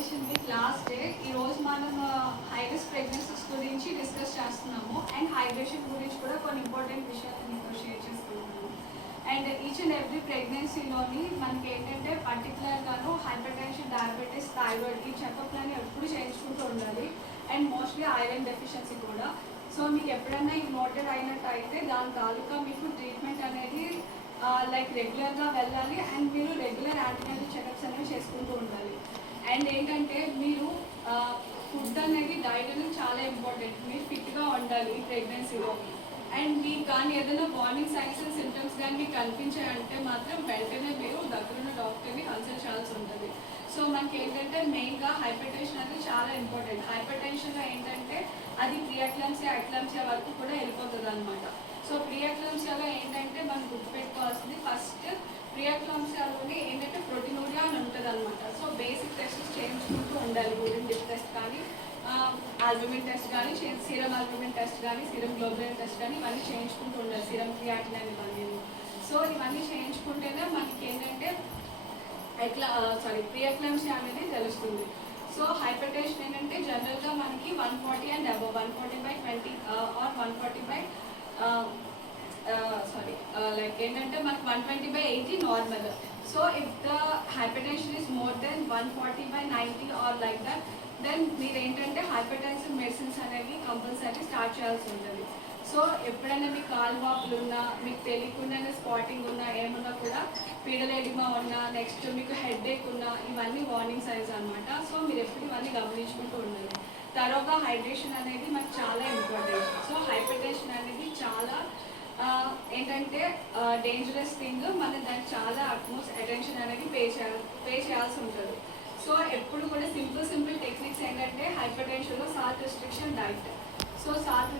Hydration week last day. ఈరోజు మనం high risk pregnancies గురించి డిస్కస్ చేస్తున్నాము అండ్ హైడ్రేషన్ గురించి కూడా కొన్ని ఇంపార్టెంట్ విషయాలు మీతో షేర్ చేసుకుంటున్నాము. అండ్ ఈచ్ అండ్ ఎవ్రీ ప్రెగ్నెన్సీలోని మనకి ఏంటంటే పర్టికులర్గాను హైపర్ టెన్షన్, డయాబెటీస్, థైరాయిడ్ ఈ చెకప్లని ఎప్పుడు చేయించుకుంటూ ఉండాలి. అండ్ మోస్ట్లీ ఐరన్ డెఫిషియన్సీ కూడా. సో మీకు ఎప్పుడైనా ఇది నోటెడ్ అయినట్టు అయితే దాని తాలూకా మీకు ట్రీట్మెంట్ అనేది లైక్ రెగ్యులర్గా వెళ్ళాలి అండ్ మీరు రెగ్యులర్ యాంటీనెటల్ చెకప్స్ అనేవి చేసుకుంటూ ఉండాలి. అండ్ ఏంటంటే మీరు ఫుడ్ అనేది, డైట్ అనేది చాలా ఇంపార్టెంట్. మీరు ఫిట్గా ఉండాలి ఈ ప్రెగ్నెన్సీలో. అండ్ మీకు కానీ ఏదైనా వార్నింగ్ సైన్స్ అండ్ సిమ్టమ్స్ కానీ మీకు కనిపించాయంటే మాత్రం వెంటనే మీరు దగ్గరున్న డాక్టర్ని కన్సల్ట్ చేయాల్సి ఉంటుంది. సో మనకి ఏంటంటే మెయిన్గా హైపర్ టెన్షన్ అనేది చాలా ఇంపార్టెంట్. హైపర్ టెన్షన్లో ఏంటంటే అది ప్రీఎక్లాంప్సియా, ఎక్లాంప్సియా వరకు కూడా వెళ్ళిపోతుంది అనమాట. సో ప్రీఎక్లాంప్సియాలో ఏంటంటే మనం గుర్తుపెట్టుకోవాల్సింది ఫస్ట్ ప్రీఎక్లాంప్సియాలోనే ఏంటంటే ప్రోటీనూరియా అని ఉంటుంది అనమాట. సో బేసిక్ టెస్ట్స్ చేయించుకుంటూ ఉండాలి. యూరిన్ డిప్ టెస్ట్ కానీ, ఆల్బుమిన్ టెస్ట్ కానీ, సీరం ఆల్బుమిన్ టెస్ట్ కానీ, సీరం గ్లోబులిన్ టెస్ట్ కానీ ఇవన్నీ చేయించుకుంటూ ఉండాలి. సీరం క్రియాటినిన్ ఇవన్నీ. సో ఇవన్నీ చేయించుకుంటేనే మనకి ఏంటంటే ప్రీఎక్లాంప్సియా అనేది తెలుస్తుంది. సో హైపర్ టెన్షన్ ఏంటంటే జనరల్గా మనకి 140 అండ్ అబవ్, 140/20 ఆర్ 140 లైక్ ఏంటంటే మనకి 120/80 normal. So if the hypertension is more than 140/90 or like that, then మీరు ఏంటంటే హైపర్ టెన్షన్ మెడిసిన్స్ అనేవి కంపల్సరీ స్టార్ట్ చేయాల్సి ఉంటుంది. సో ఎప్పుడైనా మీకు కాలు వాపులు ఉన్నా, మీకు తెలియకుండానే స్పాటింగ్ ఉన్నా, ఏమన్నా కూడా పీడల ఎడిమా ఉన్నా, నెక్స్ట్ మీకు హెడేక్ ఉన్నా, ఇవన్నీ వార్నింగ్ సైన్స్ అనమాట. సో మీరు ఎప్పుడు ఇవన్నీ గమనించుకుంటూ ఉండాలి. తర్వాత హైడ్రేషన్ అనేది మనకు చాలా ఇంపార్టెంట్. సో హైపర్ టెన్షన్ అనేది చాలా ఏంటంటే డేంజరస్ థింగ్. మనం దానికి చాలా అట్మోస్ట్ అటెన్షన్ అనేది పే చేయాల్సి ఉంటుంది. సో ఎప్పుడు కూడా సింపుల్ టెక్నిక్స్ ఏంటంటే హైపర్ టెన్షన్లో salt restriction, diet. So salt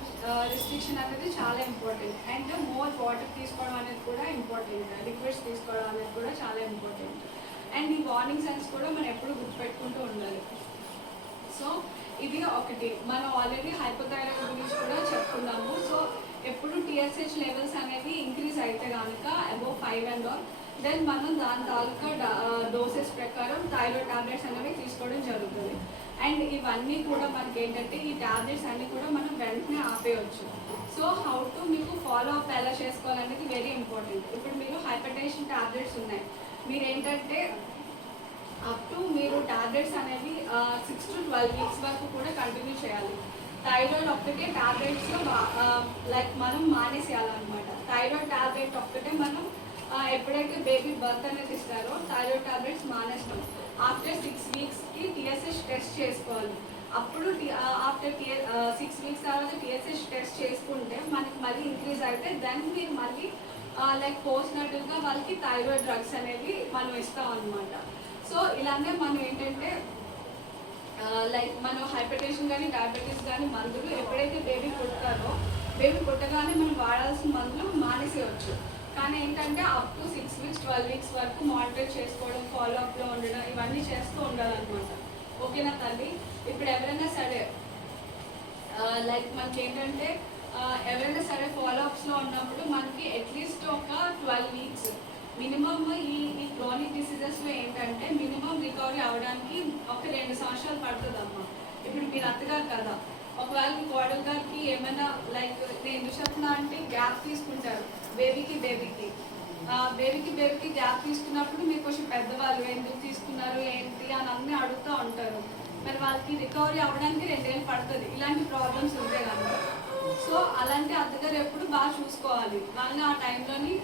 restriction అనేది చాలా ఇంపార్టెంట్. అండ్ మోర్ వాటర్ తీసుకోవడం అనేది కూడా ఇంపార్టెంట్. లిక్విడ్స్ తీసుకోవడం అనేది కూడా చాలా ఇంపార్టెంట్. అండ్ ఈ వార్నింగ్ సైన్స్ కూడా మనం ఎప్పుడు గుర్తుపెట్టుకుంటూ ఉండాలి. సో ఇది ఒకటి. మనం ఆల్రెడీ హైపోథైరాయిడ్ గురించి కూడా చెప్పుకున్నాము. సో ఎప్పుడు TSH లెవెల్స్ అనేవి ఇంక్రీజ్ అయితే కనుక అబౌవ్ 5 and all, దెన్ మనం దాని తాలూకా డోసెస్ ప్రకారం థైరాయిడ్ టాబ్లెట్స్ అనేవి తీసుకోవడం జరుగుతుంది. అండ్ ఇవన్నీ కూడా మనకి ఏంటంటే ఈ టాబ్లెట్స్ అన్నీ కూడా మనం వెంటనే ఆపేయచ్చు. సో హౌ టు మీకు ఫాలో అప్ ఎలా చేసుకోవాలనేది వెరీ ఇంపార్టెంట్. ఇప్పుడు మీరు హైపర్ టెన్షన్ టాబ్లెట్స్ ఉన్నాయి, మీరు ఏంటంటే అప్ టు మీరు టాబ్లెట్స్ అనేవి 6 to 12 వీక్స్ వరకు కూడా కంటిన్యూ చేయాలి. థైరాయిడ్ ఒక్కటే టాబ్లెట్స్లో లైక్ మనం మానేసేయాలన్నమాట. థైరాయిడ్ టాబ్లెట్ ఒక్కటే మనం ఎప్పుడైతే బేబీ బర్త్ అనేది ఇస్తారో థైరాయిడ్ టాబ్లెట్స్ మానేస్తాం. ఆఫ్టర్ 6 వీక్స్కి TSH టెస్ట్ చేసుకోవాలి. అప్పుడు ఆఫ్టర్ 6 వీక్స్ తర్వాత TSH టెస్ట్ చేసుకుంటే మనకి మళ్ళీ ఇంక్రీజ్ అయితే దెన్ మీరు మళ్ళీ లైక్ పోస్ట్నాటల్గా వాళ్ళకి థైరాయిడ్ డ్రగ్స్ అనేవి మనం ఇస్తాం అనమాట. సో ఇలానే మనం ఏంటంటే లైక్ మనం హైపర్ టెన్షన్ కానీ, డయాబెటీస్ కానీ మందులు ఎప్పుడైతే బేబీ పుట్టగానే మనం వాడాల్సిన మందులు మానేసేయచ్చు. కానీ ఏంటంటే అప్ టు 6 వీక్స్ 12 వీక్స్ వరకు మానిటర్ చేసుకోవడం, ఫాలోఅప్లో ఉండడం ఇవన్నీ చేస్తూ ఉండాలన్నమాట. ఓకేనా తల్లి? ఇప్పుడు ఎవరైనా సరే లైక్ మనకి ఏంటంటే ఎవరైనా సరే ఫాలోఅప్స్లో ఉన్నప్పుడు మనకి అట్లీస్ట్ ఒక 12 వీక్స్ మినిమమ్ ఈ క్రానిక్ డిసీజెస్లో ఏంటంటే మినిమం రికవరీ అవ్వడానికి ఒక 2 సంవత్సరాలు పడుతుందమ్మా. ఇప్పుడు మీరు అత్తగారు కదా, ఒకవేళ మీ కోడలు గారికి ఏమైనా లైక్ నేను ఎందుకు చెప్తున్నా అంటే గ్యాప్ తీసుకుంటారు బేబీకి గ్యాప్ తీసుకున్నప్పుడు మీరు కొంచెం పెద్దవాళ్ళు ఎందుకు తీసుకున్నారు ఏంటి అని అన్నీ అడుగుతూ ఉంటారు. మరి వాళ్ళకి రికవరీ అవ్వడానికి 2 ఏళ్ళు పడుతుంది ఇలాంటి ప్రాబ్లమ్స్ ఉంటే కనుక. సో అలాంటి అత్తగారు ఎప్పుడు బాగా చూసుకోవాలి. వాళ్ళని ఆ టైంలోని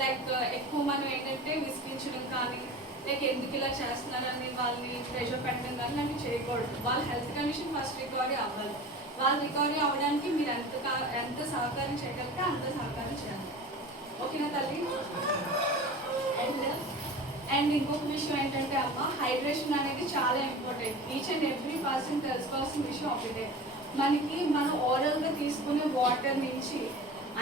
లైక్ ఎక్కువ మనం ఏంటంటే విసిగించడం కానీ, లైక్ ఎందుకు ఇలా చేస్తున్నారని వాళ్ళని ప్రెషర్ పెట్టడం కానీ అలాంటివి చేయకూడదు. వాళ్ళ హెల్త్ కండిషన్ ఫస్ట్ రికవరీ అవ్వాలి. వాళ్ళు రికవరీ అవ్వడానికి మీరు ఎంత సహకారం చేయగలిగితే అంత సహకారం చేయాలి. ఓకేనా తల్లి? అండ్ ఇంకొక విషయం ఏంటంటే అమ్మ, హైడ్రేషన్ అనేది చాలా important. Each and every person తెలుసుకోవాల్సిన విషయం ఒకటే. మనం ఓరల్గా తీసుకునే వాటర్ నుంచి,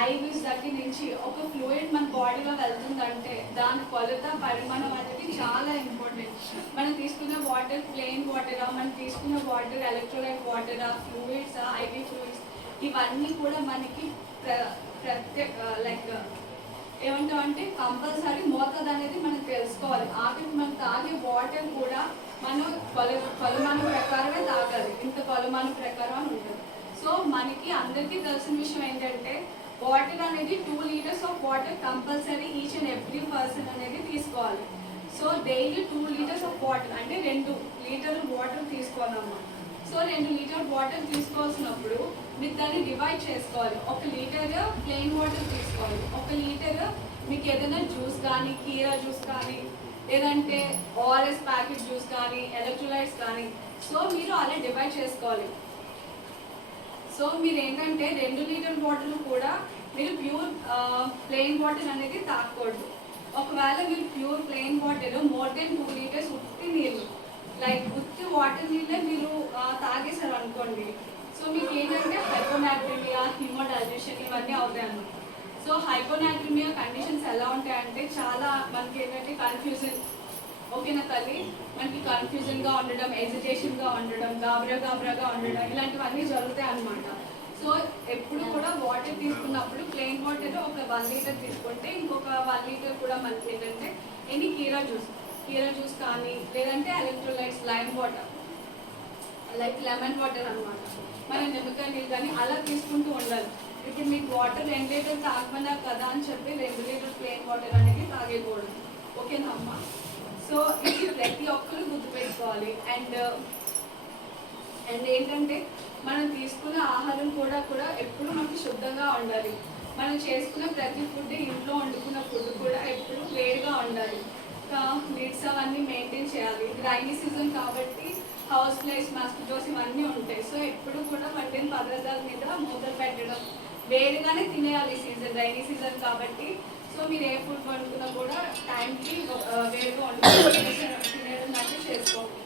ఐవీస్ దగ్గర నుంచి ఒక ఫ్లూయిడ్ మన బాడీలో వెళ్తుందంటే దాని కొలత, పరిమాణం అనేది చాలా ఇంపార్టెంట్. మనం తీసుకునే వాటర్ ప్లెయిన్ వాటరా, మనం తీసుకునే వాటర్ ఎలక్ట్రోలైట్ వాటరా, ఫ్లూయిడ్సా, ఐవీ ఫ్లూయిడ్స్, ఇవన్నీ కూడా మనకి లైక్ ఏమంటామంటే కంపల్సరీ మోతాదు అనేది మనం తెలుసుకోవాలి. మనం తాగే వాటర్ కూడా మనం కొలమానం ప్రకారమే తాగాలి. ఇంత కొలమానం ప్రకారం అని ఉంటుంది. సో మనకి అందరికీ తెలిసిన విషయం ఏంటంటే వాటర్ అనేది 2 litres of water compulsory each and every person అనేది తీసుకోవాలి. So daily 2 litres of water అంటే 2 లీటర్లు వాటర్ తీసుకోవాలన్నమాట. సో 2 లీటర్ వాటర్ తీసుకోవాల్సినప్పుడు మీరు దాన్ని డివైడ్ చేసుకోవాలి. 1 లీటర్ ప్లెయిన్ వాటర్ తీసుకోవాలి. 1 లీటర్ మీకు ఏదైనా జ్యూస్ కానీ కీరా జ్యూస్ కానీ లేదంటే ఓఆర్ఎస్ ప్యాకెట్ జ్యూస్ కానీ ఎలక్ట్రోలైట్స్ కానీ సో మీరు అలా డివైడ్ చేసుకోవాలి. సో మీరు ఏంటంటే 2 లీటర్ వాటర్ కూడా మీరు ప్యూర్ ప్లెయిన్ వాటర్ అనేది తాగకూడదు. ఒకవేళ మీరు pure plain water more than 2 litres ఉత్తి నీళ్ళు లైక్ ఉత్తి వాటర్ నీళ్ళే మీరు తాగేశారు అనుకోండి. సో మీకు ఏంటంటే హైపోనాట్రిమియా హిమోడైజెషన్ ఇవన్నీ అవుతాయి అన్నమాట. సో హైపోనాట్రిమియా కండిషన్స్ ఎలా ఉంటాయంటే చాలా మనకి ఏంటంటే కన్ఫ్యూజన్, ఓకేనా తల్లి, మనకి కన్ఫ్యూజన్గా ఉండడం, ఎజిటేషన్గా ఉండడం, గాబరాగా ఉండడం ఇలాంటివన్నీ జరుగుతాయి అన్నమాట. సో ఎప్పుడు కూడా వాటర్ తీసుకున్నప్పుడు ప్లెయిన్ వాటర్ ఒక 1 లీటర్ తీసుకుంటే ఇంకొక 1 లీటర్ కూడా మనకి ఏంటంటే ఎనీ కీరా జ్యూస్ కానీ లేదంటే electrolytes lime water like lemon water అన్నమాట, మన నిమ్మకాయ నీళ్ళు కానీ అలా తీసుకుంటూ ఉండాలి. ఇప్పుడు మీకు వాటర్ 2 లీటర్ తాగమన్నారు కదా అని చెప్పి 2 లీటర్ ప్లెయిన్ వాటర్ అనేది తాగకూడదు, ఓకేనా అమ్మ? సో ఇది ప్రతి ఒక్కరు గుర్తుపెట్టుకోవాలి. అండ్ ఏంటంటే మనం తీసుకున్న ఆహారం కూడా ఎప్పుడు మనకి శుద్ధంగా ఉండాలి. మనం చేసుకున్న ప్రతి ఫుడ్, ఇంట్లో వండుకున్న ఫుడ్ కూడా ఎప్పుడు వేడిగా ఉండాలి. నీడ్స్ అవన్నీ మెయింటైన్ చేయాలి. రైనీ సీజన్ కాబట్టి హౌస్ ఫ్లైస్, మస్కిటోస్ ఇవన్నీ ఉంటాయి. సో ఎప్పుడు కూడా వండిన పదార్థాల మీద మూతలు పెట్టడం, వేడిగానే తినేయాలి సీజన్ రైనీ సీజన్ కాబట్టి. సో మీరు ఏ ఫుడ్ వండుకున్నా కూడా టైంకి వేడిగా తినేటట్టు చేసుకోండి,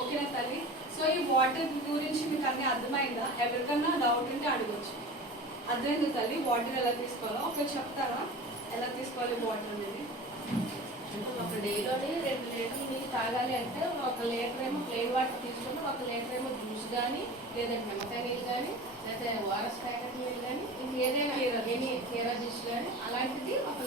ఓకేనా తల్లి? సో ఈ వాటర్ గురించి మీకు అన్నీ అర్థమైందా? ఎవరికన్నా డౌట్ ఉంటే అడగచ్చు. అర్థమైంది తల్లి? వాటర్ ఎలా తీసుకోవాలో ఒకటి చెప్తారా? ఎలా తీసుకోవాలి వాటర్ అనేది? ఒక డేలోని 2 లీటర్లు నీళ్ళు తాగాలి అంటే 1 లీటర్ ఏమో ప్లెయిన్ వాటర్ తీసుకుంటే 1 లీటర్ ఏమో జ్యూస్ కానీ లేదంటే నిమ్మకాయ నీళ్ళు కానీ లేకపోతే ఓఆర్ఎస్ ప్యాకెట్ నీళ్ళు కానీ ఇంకేదైనా కీరా జ్యూస్ కానీ అలాంటిది 1